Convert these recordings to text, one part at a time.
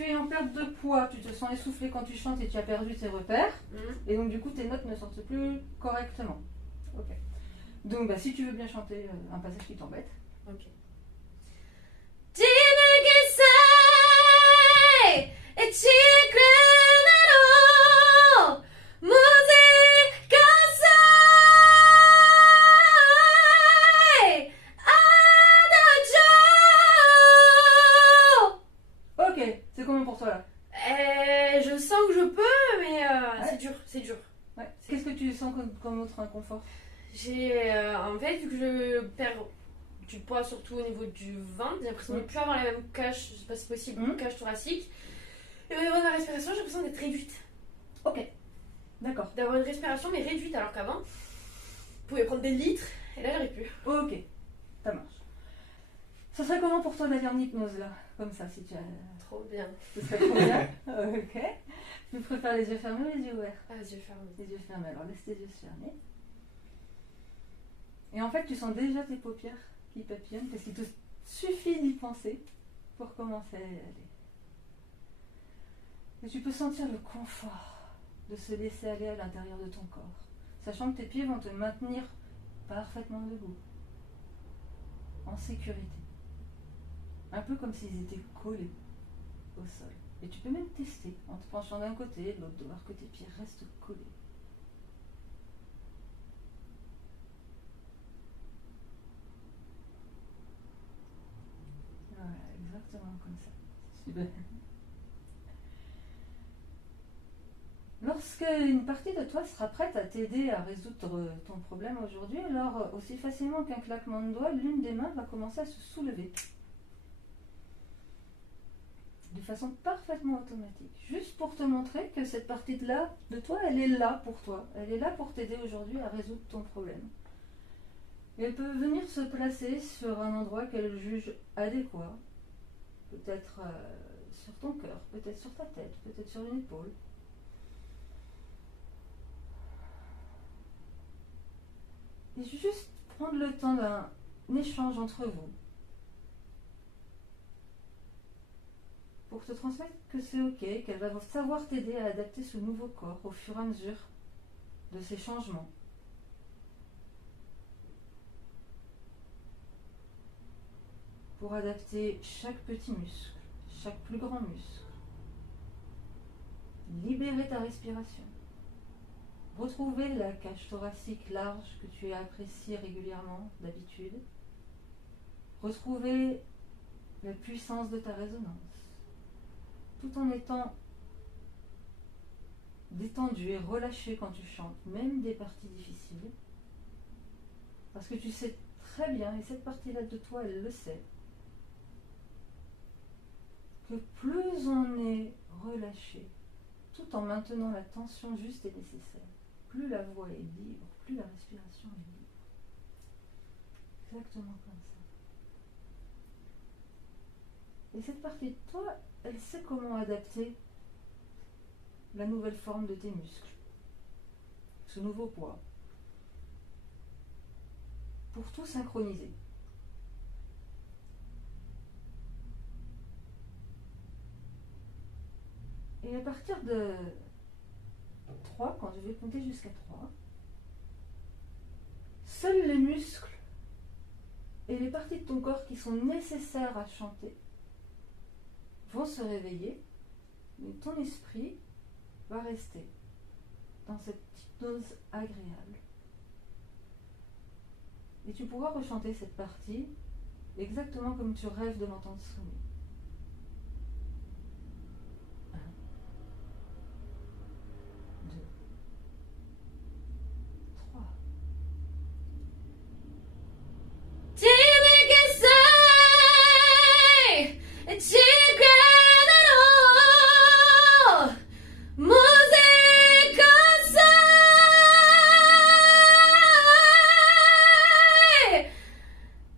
tu es en perte de poids, tu te sens essoufflé quand tu chantes et tu as perdu tes repères. Et donc du coup tes notes ne sortent plus correctement. Ok. Donc bah, si tu veux bien chanter un passage qui t'embête. Ok. Dimmi che sei e ci crederò. Musica sei adagio. Ok, c'est comment pour toi là? Je sens que je peux, mais Ouais. c'est dur. Ouais. Qu'est-ce que tu sens comme autre inconfort? J'ai en fait, vu que je perds du poids surtout au niveau du ventre, j'ai l'impression de ne plus avoir la même cage, je sais pas si c'est possible, cage thoracique. Et au niveau de la respiration, j'ai l'impression d'être réduite. Ok, d'accord. D'avoir une respiration mais réduite, alors qu'avant, je pouvais prendre des litres et là j'arrive plus. Ok, ça marche. Ce serait comment pour toi d'aller en hypnose là? Comme ça, si tu as... Trop bien. Ce serait trop bien. Ok. Tu préfères les yeux fermés ou les yeux ouverts? Ah, les yeux fermés. Les yeux fermés, alors laisse tes yeux se fermer. Et en fait, tu sens déjà tes paupières qui papillonnent parce qu'il te suffit d'y penser pour commencer à y aller. Et tu peux sentir le confort de se laisser aller à l'intérieur de ton corps, sachant que tes pieds vont te maintenir parfaitement debout, en sécurité. Un peu comme s'ils étaient collés au sol. Et tu peux même tester en te penchant d'un côté et de l'autre, de voir que tes pieds restent collés. Voilà, exactement comme ça. Super. Lorsque une partie de toi sera prête à t'aider à résoudre ton problème aujourd'hui, alors aussi facilement qu'un claquement de doigts, l'une des mains va commencer à se soulever. De façon parfaitement automatique. Juste pour te montrer que cette partie-là de toi, elle est là pour toi. Elle est là pour t'aider aujourd'hui à résoudre ton problème. Et elle peut venir se placer sur un endroit qu'elle juge adéquat. Peut-être sur ton cœur, peut-être sur ta tête, peut-être sur une épaule. Et juste prendre le temps d'un échange entre vous. Pour te transmettre que c'est ok, qu'elle va savoir t'aider à adapter ce nouveau corps au fur et à mesure de ces changements. Pour adapter chaque petit muscle, chaque plus grand muscle. Libérer ta respiration. Retrouver la cage thoracique large que tu apprécies régulièrement d'habitude. Retrouver la puissance de ta résonance. Tout en étant détendu et relâché quand tu chantes, même des parties difficiles. Parce que tu sais très bien, et cette partie-là de toi, elle le sait, que plus on est relâché, tout en maintenant la tension juste et nécessaire, plus la voix est libre, plus la respiration est libre. Exactement comme ça. Et cette partie de toi, elle sait comment adapter la nouvelle forme de tes muscles, ce nouveau poids, pour tout synchroniser. Et à partir de 3, quand je vais compter jusqu'à 3, seuls les muscles et les parties de ton corps qui sont nécessaires à chanter vont se réveiller, mais ton esprit va rester dans cette hypnose agréable. Et tu pourras rechanter cette partie exactement comme tu rêves de l'entendre sonner. 1, 2, 3. Dimmi che sei e ci crederò. Musica sei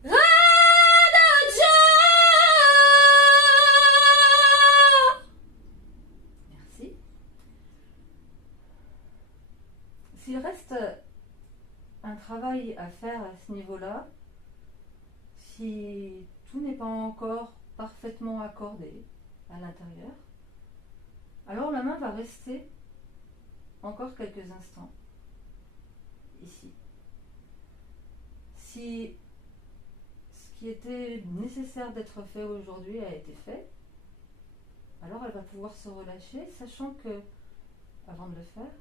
adagio. Merci. S'il reste un travail à faire à ce niveau-là, si tout n'est pas encore parfaitement accordé à l'intérieur, Alors la main va rester encore quelques instants ici. Si ce qui était nécessaire d'être fait aujourd'hui a été fait, alors elle va pouvoir se relâcher, sachant que, avant de le faire,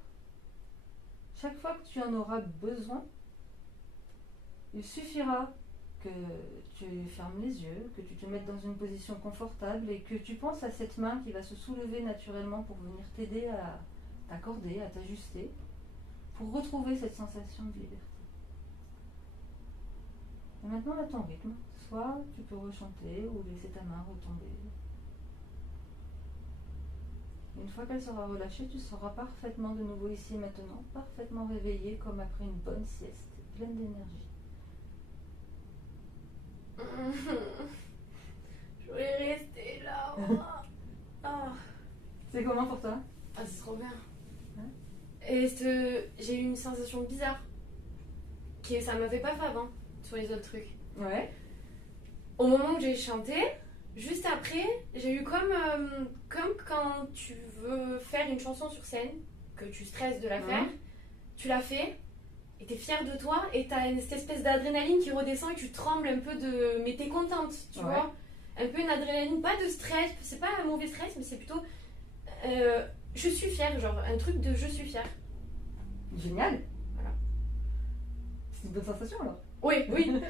chaque fois que tu en auras besoin, il suffira que tu fermes les yeux, que tu te mettes dans une position confortable et que tu penses à cette main qui va se soulever naturellement pour venir t'aider à t'accorder, à t'ajuster, pour retrouver cette sensation de liberté. Et maintenant à ton rythme, soit tu peux rechanter ou laisser ta main retomber. Une fois qu'elle sera relâchée, tu seras parfaitement de nouveau ici maintenant, parfaitement réveillé comme après une bonne sieste, pleine d'énergie. Je voulais rester là. Moi. Ah. C'est comment pour toi? Ah, c'est trop bien. Hein? Et j'ai eu une sensation bizarre. Ça m'avait pas fait avant sur les autres trucs. Ouais. Au moment où j'ai chanté, juste après, j'ai eu comme quand tu veux faire une chanson sur scène, que tu stresses de la faire, tu la fais. Et t'es fière de toi et t'as cette espèce d'adrénaline qui redescend et tu trembles un peu de... Mais t'es contente, tu vois. Un peu une adrénaline, pas de stress, c'est pas un mauvais stress, mais c'est plutôt... je suis fière, genre un truc de je suis fière. Génial. Voilà. C'est une bonne sensation alors. Oui.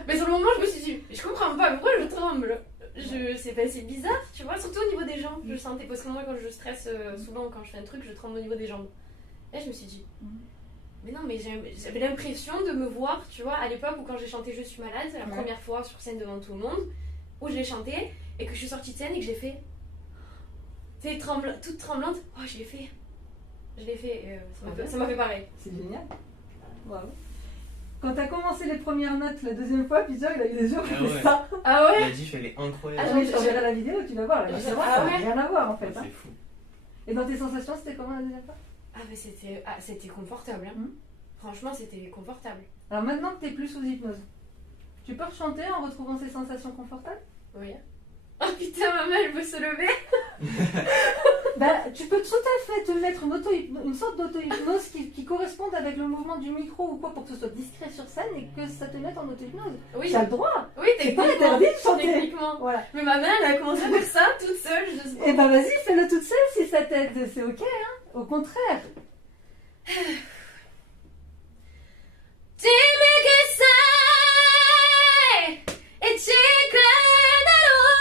Mais sur le moment, je me suis dit, je comprends pas, pourquoi je tremble? C'est bizarre, tu vois, surtout au niveau des jambes, je sentais. Parce que moi, quand je stresse, souvent quand je fais un truc, je tremble au niveau des jambes. Et je me suis dit... Mais non, mais j'avais l'impression de me voir, tu vois, à l'époque où quand j'ai chanté Je suis malade, la première fois sur scène devant tout le monde, où je l'ai chanté et que je suis sortie de scène et que j'ai fait. Tu sais, toute tremblante, oh, je l'ai fait. Ça m'a fait pareil. C'est génial. Bravo. Quand t'as commencé les premières notes la deuxième fois, Peter il a eu les yeux qui fait ça. Ah ouais? Il a dit, elle est incroyable. Ah, je reverrai la vidéo, tu vas voir. C'est vrai, ça n'a rien à voir en fait. C'est fou. Et dans tes sensations, c'était comment la deuxième fois? Ah, mais c'était confortable. Hein. Franchement, c'était confortable. Alors maintenant que t'es plus sous hypnose, tu peux rechanter en retrouvant ces sensations confortables? Oui. Oh putain, maman, elle veut se lever. Bah, tu peux tout à fait te mettre une sorte d'auto-hypnose qui corresponde avec le mouvement du micro ou quoi pour que ce soit discret sur scène et que ça te mette en auto-hypnose. Oui. Tu as le droit. Oui, c'est pas interdit de chanter. Techniquement. Voilà. Mais ma mère, elle a commencé à faire ça toute seule. Et bah vas-y, fais-le toute seule si ça t'aide. C'est ok, hein. Au contraire. Dimmi che sei e ci crederò.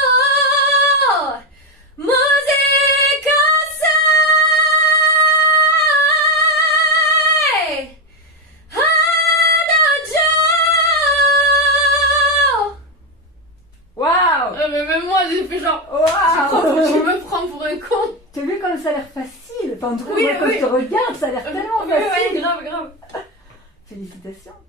Musica sei adagio. Waouh. Mais même moi, j'ai fait genre. Waouh. Tu me prends pour un con. T'as vu comme ça a l'air facile? Enfin, en tout cas, Oui, moi, quand oui. je te regarde, ça a l'air tellement facile. Oui, grave. Félicitations.